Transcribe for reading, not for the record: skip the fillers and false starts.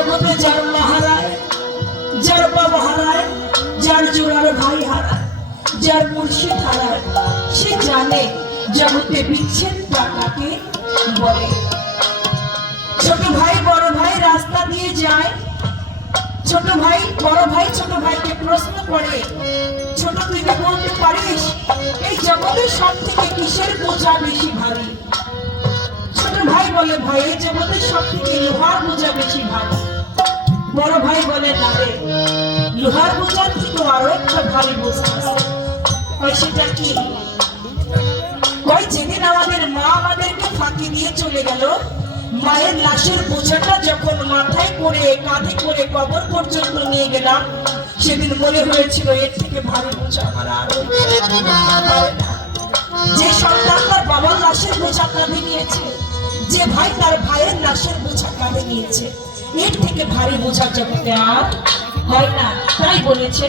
জগতে যার মা হারায়, যার বাবা হারায়, যার জোড়ার ভাই হারায়, যার মুর্শিদ হারায়, সে জানে জগতে বিচ্ছেদ কাকে বলে। ছোট ভাই বড় ভাই রাস্তা দিয়ে যায়, ছোট ভাই বড় ভাই ছোট ভাইকে প্রশ্ন করে, ছোট তুই বলতে পারিস এই জগতের সব থেকে কিসের বোঝা বেশি ভারী? ছোট ভাই বলে, ভাই এই জগতের সব থেকে লোহার বোঝা বেশি ভারী। বড় ভাই বলে, না রে, লোহার বোঝার থেকে আরো একটা ভারী বোঝা আছে। সেটা কি? কই যেদিন আমাদের মা আমাদেরকে ফাঁকি দিয়ে চলে গেল, মায়ের লাশের বোঝাটা যখন মাথায় করে কাঁধে করে কবর পর্যন্ত নিয়ে গেলাম, সেদিন মনে হয়েছিল এর থেকে ভারী বোঝা আমার আরো। যে সন্তান তার বাবার লাশের বোঝা কাঁধে নিয়েছে, যে ভাই তার ভাইয়ের লাশের বোঝা কাঁধে নিয়েছে, এর থেকে ভারী বোঝা জগতে আর হয় না। তাই বলেছে